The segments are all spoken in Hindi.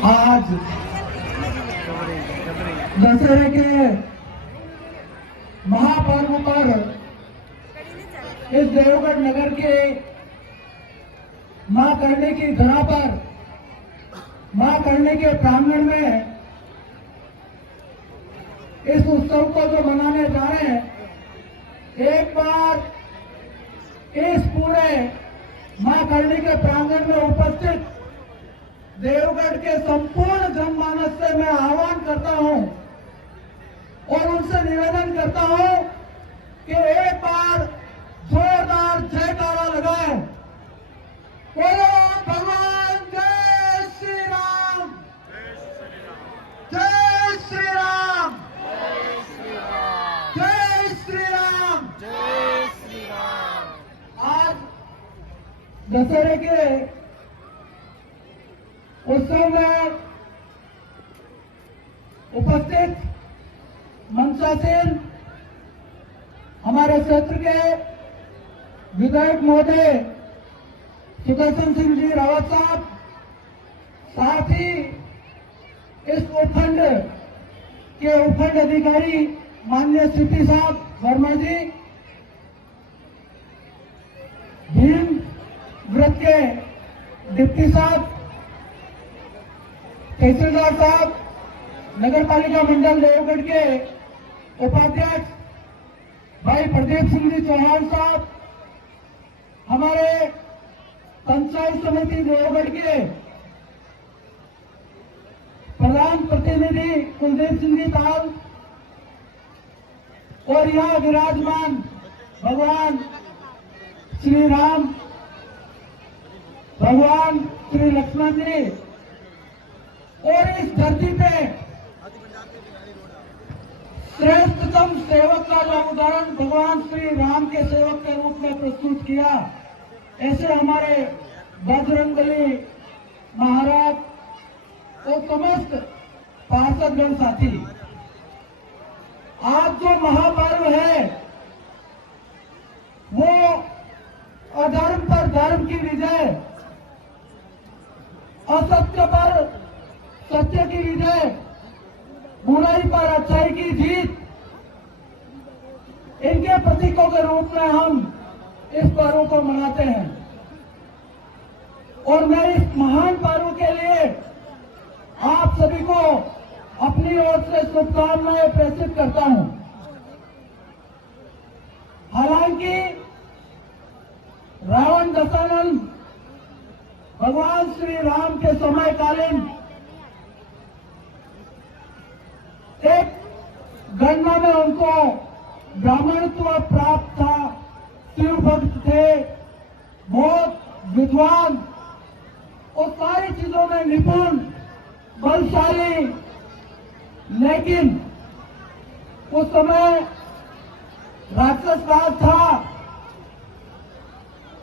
आज दशहरे के महापर्व पर इस देवगढ़ नगर के मां करने की धरा पर मां करने के प्रांगण में इस उत्सव को जो मनाने जा रहे हैं, एक बार इस पूरे मां करने के प्रांगण में उपस्थित देवगढ़ के संपूर्ण जनमानस से मैं आह्वान करता हूं और उनसे निवेदन करता हूं कि एक बार जोरदार जयकारा लगाएं। बोलो भगवान जय श्री राम, जय श्री राम, जय श्री राम, जय श्री राम। आज दशहरे के उत्सव में उपस्थित मंचासीन हमारे क्षेत्र के विधायक महोदय सुदर्शन सिंह जी रावत साहब, साथ ही इस उपखंड के उपखंड अधिकारी माननीय सीपी साहब वर्मा जी, भीम व्रत के डिप्टी साहब, तहसीलदार साहब, नगर पालिका मंडल देवगढ़ के उपाध्यक्ष भाई प्रदीप सिंह जी चौहान साहब, हमारे पंचायत समिति देवगढ़ के प्रधान प्रतिनिधि कुलदीप सिंह जी ताल और यहाँ विराजमान भगवान श्री राम, भगवान श्री लक्ष्मण जी और इस धरती पे श्रेष्ठतम सेवक का जो उदाहरण भगवान श्री राम के सेवक के रूप में प्रस्तुत किया, ऐसे हमारे बजरंगबली महाराज और समस्त पार्षदगण साथी, आज जो महापर्व है वो अधर्म पर धर्म की विजय, असत्य पर सत्य की विजय, बुराई पर अच्छाई की जीत, इनके प्रतीकों के रूप में हम इस पर्व को मनाते हैं। और मैं इस महान पर्व के लिए आप सभी को अपनी ओर से शुभकामनाएं प्रेषित करता हूं। हालांकि रावण दशानन भगवान श्री राम के समयकालीन एक गणना में उनको ब्राह्मणत्व प्राप्त था, शिव भक्त थे, बहुत विद्वान और सारी चीजों में निपुण, बलशाली, लेकिन उस समय राक्षस राज था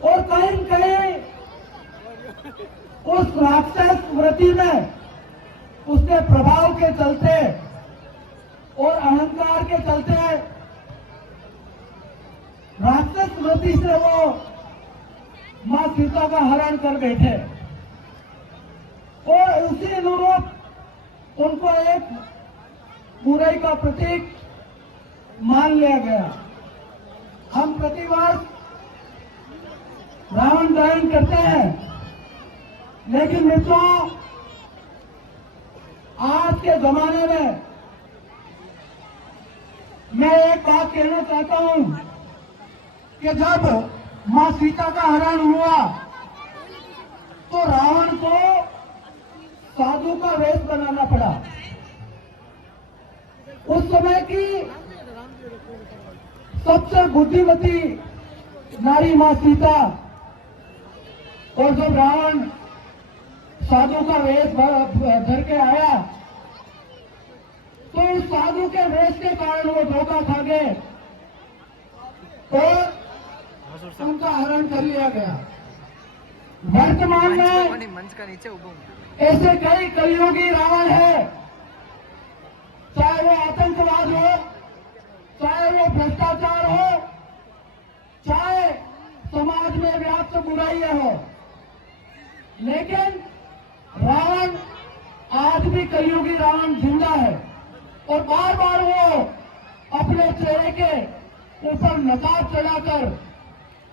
और कहीं न कहीं उस राक्षस वृत्ति में उसके प्रभाव के चलते और अहंकार के चलते राक्षस वृत्ति से वो मां सीता का हरण कर बैठे और उसी अनुरूप उनको एक बुराई का प्रतीक मान लिया गया। हम प्रतिवर्ष रावण दहन करते हैं, लेकिन मित्रों आज के जमाने में मैं एक बात कहना चाहता हूं कि जब मां सीता का हरण हुआ तो रावण को साधु का वेश बनाना पड़ा। उस समय की सबसे बुद्धिमती नारी मां सीता, और जब रावण साधु का वेश धर के आया तो उस साधु के वेश के कारण वो धोखा खा गए और उनका हरण कर लिया गया। वर्तमान में मंच का नीचे ऐसे कई कलियुगी रावण है, चाहे वो आतंकवाद हो, चाहे वो भ्रष्टाचार हो, चाहे समाज में व्याप्त बुराइयां हो, लेकिन रावण कलयुगी रावण जिंदा है और बार बार वो अपने चेहरे के ऊपर नकाब चढ़ाकर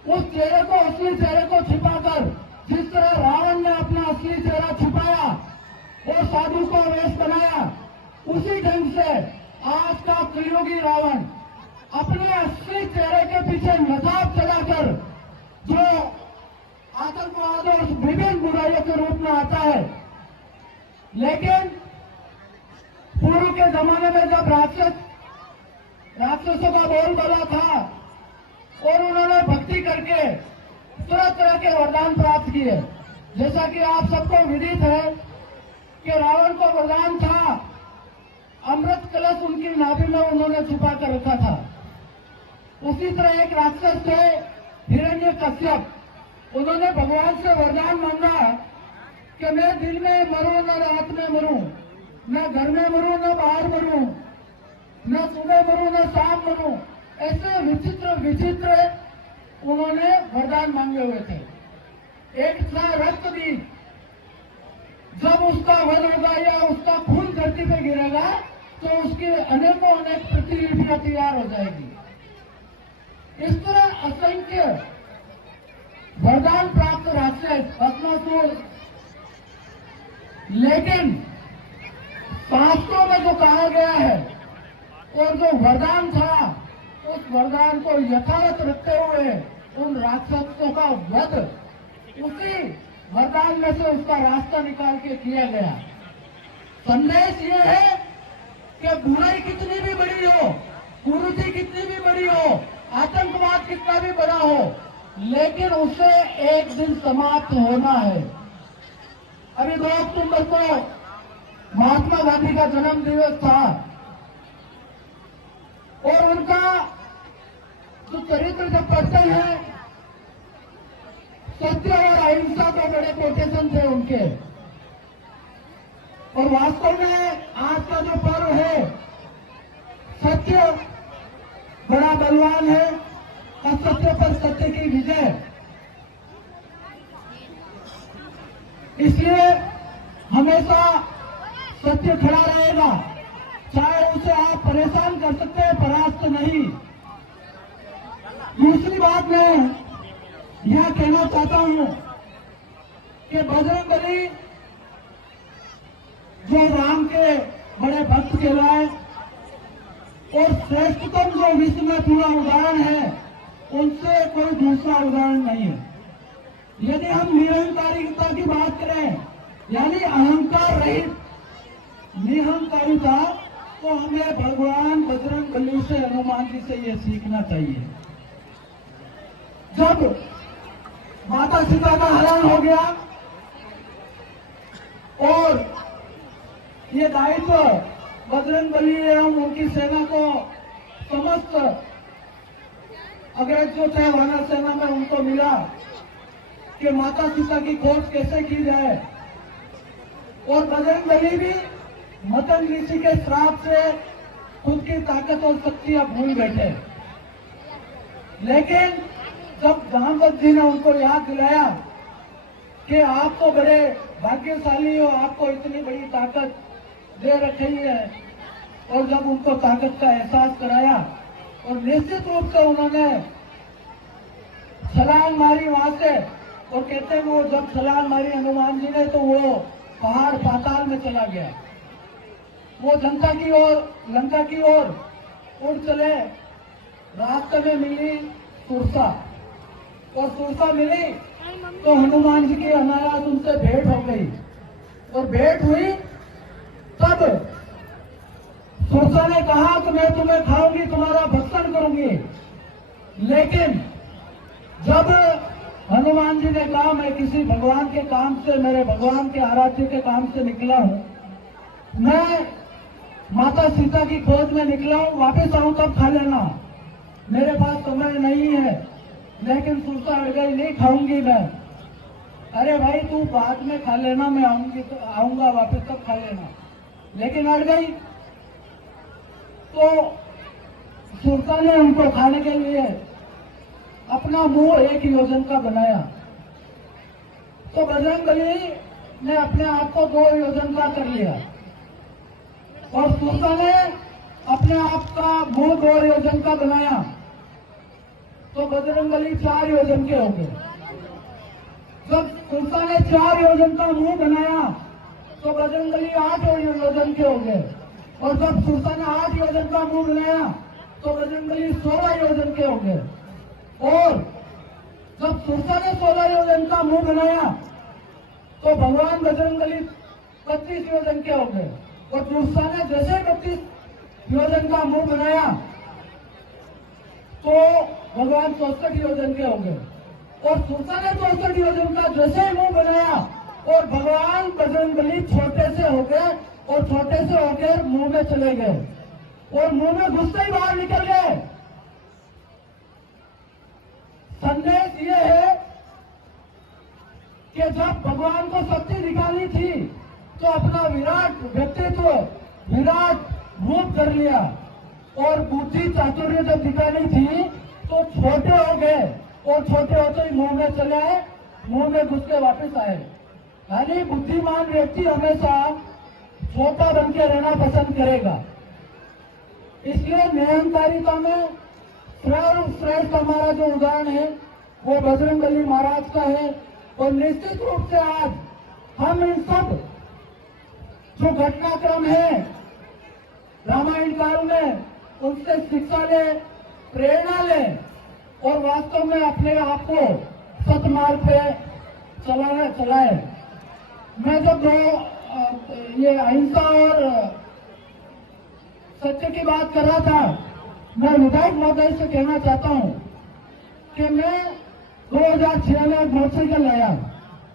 उस चेहरे को, असली चेहरे को छिपाकर, जिस तरह रावण ने अपना असली चेहरा छुपाया और साधु को वेश बनाया, उसी ढंग से आज का कलयुगी रावण अपने असली चेहरे के पीछे नकाब चढ़ाकर जो आतंकवाद और विभिन्न बुराइयों के रूप में आता है। लेकिन पूर्व के जमाने में जब राक्षसों का बोलबाला था और उन्होंने भक्ति करके तरह तरह के वरदान प्राप्त किए, जैसा कि आप सबको विदित है कि रावण को वरदान था, अमृत कलश उनकी नाभि में उन्होंने छुपा कर रखा था। उसी तरह एक राक्षस थे हिरण्यकश्यप, उन्होंने भगवान से वरदान मांगा कि मैं दिन में मरूं न रात में मरूं, न घर में मरूं न बाहर मरूं, न सुबह मरूं न शाम मरूं। ऐसे विचित्र विचित्र उन्होंने वरदान मांगे हुए थे। एक था रक्तबीज, जब उसका वध होगा या उसका खून धरती पे गिरेगा तो उसकी अनेकों अनेक प्रतिलिपियां तैयार हो जाएगी। इस तरह असंख्य वरदान प्राप्त राक्षस भस्मासुर। लेकिन शास्त्रों में जो कहा गया है और जो वरदान था, उस वरदान को यथावत रखते हुए उन राक्षसों का वध उसी वरदान में से उसका रास्ता निकाल के किया गया। संदेश ये है कि बुराई कितनी भी बड़ी हो, कुरीति कितनी भी बड़ी हो, आतंकवाद कितना भी बड़ा हो, लेकिन उसे एक दिन समाप्त होना है। अभी 2 अक्टूबर को महात्मा गांधी का जन्म दिवस था और उनका जो चरित्र जब पढ़ते हैं, सत्य और अहिंसा के बड़े कोटेशन थे उनके। और वास्तव में आज का जो पर्व है, सत्य बड़ा बलवान है, असत्य पर सत्य की विजय। इसलिए हमेशा सत्य खड़ा रहेगा, चाहे उसे आप परेशान कर सकते हैं, परास्त नहीं। दूसरी बात मैं यह कहना चाहता हूं कि बजरंगबली जो राम के बड़े भक्त कहलाए और श्रेष्ठतम जो विश्व में पूरा उदाहरण है, उनसे कोई दूसरा उदाहरण नहीं है। यदि हम निरहंकारिता की बात करें, यानी अहंकार रहित निरहंकारिता, तो हमें भगवान बजरंगबली से, हनुमान जी से यह सीखना चाहिए। जब माता सीता का हरण हो गया और ये दायित्व बजरंगबली एवं उनकी सेना को, समस्त अग्रज जो थे वानर सेना में, उनको मिला कि माता सीता की खोज कैसे की जाए। और बजरंगबली भी मतंग ऋषि के श्राप से खुद की ताकत और शक्तियां भूल बैठे। लेकिन जब जामवंत जी ने उनको याद दिलाया कि आप तो बड़े भाग्यशाली हो, आपको इतनी बड़ी ताकत दे रखी है, और जब उनको ताकत का एहसास कराया और निश्चित रूप से उन्होंने छलांग मारी वहां से, और कहते हैं वो जब छलांग मारी हनुमान जी ने तो वो पहाड़ पाताल में चला गया। वो लंका की ओर उड़ चले। रास्ते में मिली सुरसा, और सुरसा मिली तो हनुमान जी की अनायास उनसे भेंट हो गई। और भेंट हुई तब सुरसा ने कहा कि मैं तुम्हें खाऊंगी, तुम्हारा भक्षण करूंगी। लेकिन जब हनुमान जी ने कहा मैं किसी भगवान के काम से, मेरे भगवान के आराध्य के काम से निकला हूं, मैं माता सीता की खोज में निकला हूं, वापस आऊं तब खा लेना, मेरे पास समय नहीं है। लेकिन सुरसा अड़ गई, नहीं खाऊंगी मैं। अरे भाई तू बाद में खा लेना, मैं आऊंगा वापस तब खा लेना। लेकिन अड़ गई तो सुरसा ने उनको खाने के लिए अपना मुंह 1 योजन का बनाया। तो बजरंगबली ने अपने आप को 2 योजन का कर लिया। और सुरसा ने अपने आप का मुंह 2 योजन का बनाया तो बजरंगबली 4 योजन के हो गए। जब सुरसा ने 4 योजन का मुंह बनाया तो बजरंगबली 8 योजन के हो गए। और जब सुरसा ने 8 योजन का मुंह बनाया तो बजरंगबली 16 योजन के हो गए। और जब सुरसा ने 16 योजन का मुंह बनाया तो भगवान बजरंगबली 25 योजन के हो गए। और सुरसा ने जैसे 25 योजन का मुंह बनाया तो भगवान 64 योजन के हो गए। और सुरसा ने 64 योजन का जैसे ही मुंह बनाया और भगवान बजरंगबली छोटे से हो गए और छोटे से होकर मुंह में चले गए और मुंह में घुसते ही बाहर निकल गए। संदेश ये है कि जब भगवान को शक्ति दिखानी थी तो अपना विराट व्यक्तित्व, विराट रूप कर लिया और बुद्धि चातुर्य जब दिखानी थी तो छोटे हो गए और छोटे होते ही मुंह में चले आए, मुंह में घुस के वापस आए। यानी बुद्धिमान व्यक्ति हमेशा छोटा बन के रहना पसंद करेगा। इसलिए निरंकारिता में श्रेष्ठ हमारा जो उदाहरण है वो बजरंगबली महाराज का है। और निश्चित रूप से आज हम इन सब जो घटनाक्रम है रामायण काल में उनसे शिक्षा ले, प्रेरणा ले और वास्तव में अपने आप को सतमार्ग पे चलाए। मैं जब ये अहिंसा और सत्य की बात कर रहा था, मैं विधायक महोदय से कहना चाहता हूं कि मैं 2006 में एक मोटरसाइकिल लाया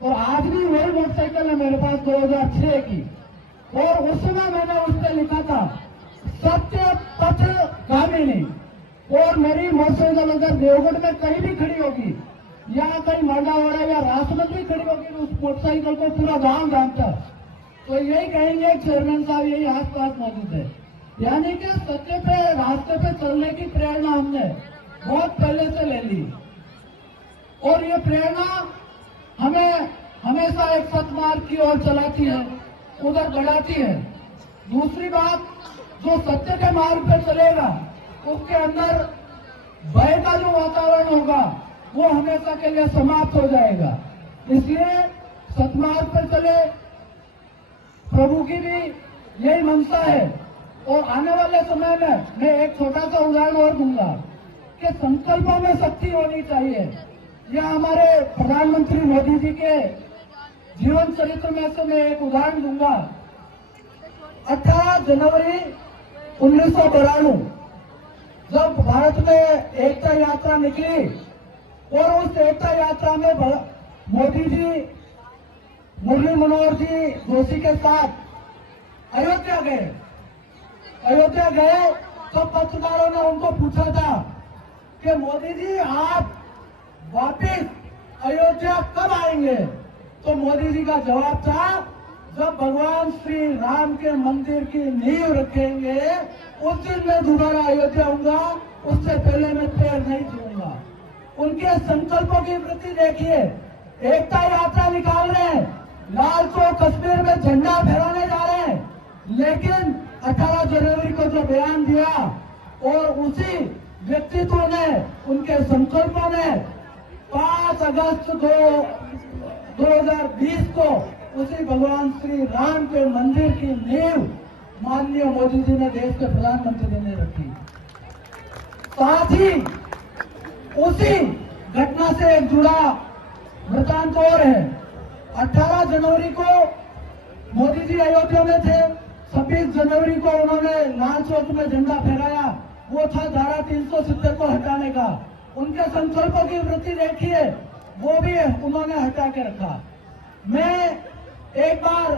और आज भी वही मोटरसाइकिल है मेरे पास 2006 की। और उस समय मैंने उस पर लिखा था सत्य पथ गामिनी। और मेरी मोटरसाइकिल अगर देवगढ़ में कहीं भी खड़ी होगी या कहीं मांडावाड़ा या राजसमंद भी खड़ी होगी तो उस मोटरसाइकिल को पूरा गांव जानता। तो यही कहेंगे चेयरमैन साहब यही आसपास मौजूद है। यानी कि सत्य पे रास्ते पे चलने की प्रेरणा हमने बहुत पहले से ले ली और ये प्रेरणा हमें हमेशा एक सतमार्ग की ओर चलाती है, उधर बढ़ाती है। दूसरी बात, जो सत्य के मार्ग पर चलेगा उसके अंदर भय का जो वातावरण होगा वो हमेशा के लिए समाप्त हो जाएगा। इसलिए सतमार्ग पर चले, प्रभु की भी यही मंशा है। और आने वाले समय में मैं एक छोटा सा उदाहरण और दूंगा कि संकल्पों में शक्ति होनी चाहिए। यह हमारे प्रधानमंत्री मोदी जी के जीवन चरित्र में से मैं एक उदाहरण दूंगा। 18 जनवरी 1992 जब भारत में एकता यात्रा निकली और उस एकता यात्रा में मोदी जी मुरली मनोहर जी जोशी के साथ अयोध्या गए तो पत्रकारों ने उनको पूछा था कि मोदी जी आप वापिस अयोध्या कब आएंगे? तो मोदी जी का जवाब था जब भगवान श्री राम के मंदिर की नींव रखेंगे उस दिन मैं दोबारा अयोध्या आऊंगा, उससे पहले मैं पैर नहीं छूऊंगा। उनके संकल्पों की वृत्ति देखिए। एकता यात्रा निकाल रहे हैं, लाल चौक कश्मीर में झंडा फहराने जा रहे हैं, लेकिन 18 जनवरी को जो बयान दिया और उसी व्यक्तित्व ने, उनके संकल्पों ने 5 अगस्त 2020 को उसी भगवान श्री राम के मंदिर की नींव माननीय मोदी जी ने देश के प्रधानमंत्री ने रखी। साथ ही उसी घटना से एक जुड़ा वृतांत और है। 18 जनवरी को मोदी जी अयोध्या में थे, 26 जनवरी को उन्होंने लाल चौक में झंडा फहराया, वो था धारा 370 को हटाने का। उनके संकल्पों की वृत्ति देखिए, वो भी उन्होंने हटा के रखा। मैं एक बार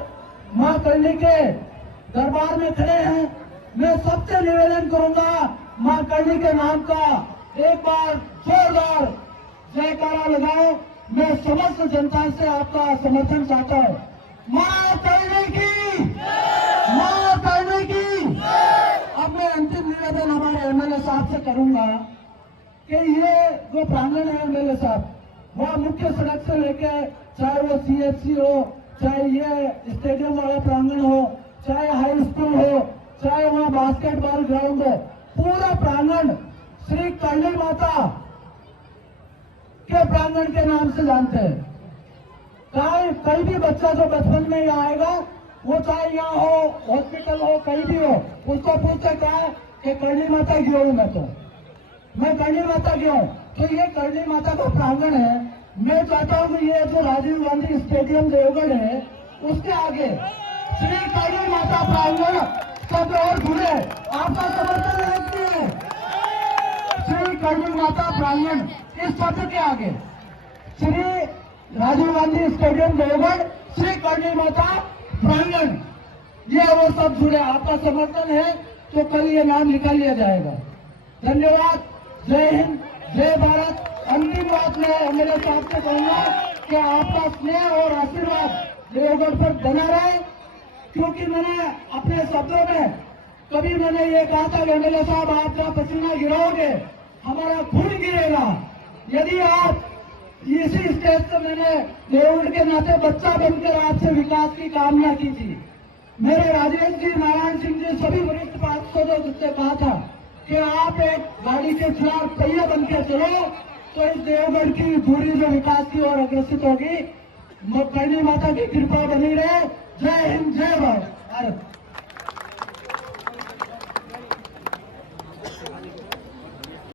मां करणी के दरबार में खड़े हैं, मैं सबसे निवेदन करूंगा मां करणी के नाम का एक बार जोरदार जयकारा लगाओ। मैं समस्त जनता से आपका समर्थन चाहता हूं। मां करणी की, मां करणी की। अब मैं अंतिम निवेदन हमारे एमएलए साहब से करूंगा कि ये जो प्रांगण है एमएलए साहब, वह मुख्य सड़क से लेके चाहे वो सीएचसी हो, चाहे ये स्टेडियम वाला प्रांगण हो, चाहे हाई स्कूल हो, ग्राउंड है, पूरा प्रांगण श्री करणी माता के प्रांगण के नाम से जानते हैं। कहीं भी बच्चा जो बचपन में यहाँ आएगा, वो चाहे यहाँ हो, हॉस्पिटल हो, कहीं भी हो, उसको पूछते क्या है कि करणी माता क्यों हूं मैं करणी माता क्यों। तो ये करणी माता का प्रांगण है। मैं चाहता हूं कि ये जो राजीव गांधी स्टेडियम देवगढ़ है, उसके आगे श्री करणी माता प्रांगण सब और जुड़े, आपका समर्थन रखते हैं। श्री करणी माता प्रांगण इस शब्द के आगे श्री राजीव गांधी स्टेडियम देवगढ़ श्री करणी माता प्रांगण, ये वो सब जुड़े, आपका समर्थन है तो कल ये नाम निकाल लिया जाएगा। धन्यवाद। जय हिंद, जय भारत। अंतिम बात मैं मेरे साथ से कहूंगा कि आपका स्नेह और आशीर्वाद देवगढ़ पर बना रहे, क्योंकि मैंने अपने शब्दों में कभी मैंने ये कहा था कि एमएलए साहब आप जहाँ पसीना गिराओगे हमारा खून गिरेगा। यदि आप इसी स्टेज से मैंने देवगढ़ के नाते बच्चा बनकर आपसे विकास की कामना की थी। मेरे राजेश जी, नारायण सिंह जी, सभी वरिष्ठ पार्षदों से कहा था कि आप एक गाड़ी के खिलाफ पहिया बन के चलो तो इस देवगढ़ की दूरी जो विकास की ओर अग्रसित होगी। करणी माता की कृपा बनी रहे। जय हिंद, जय भारत।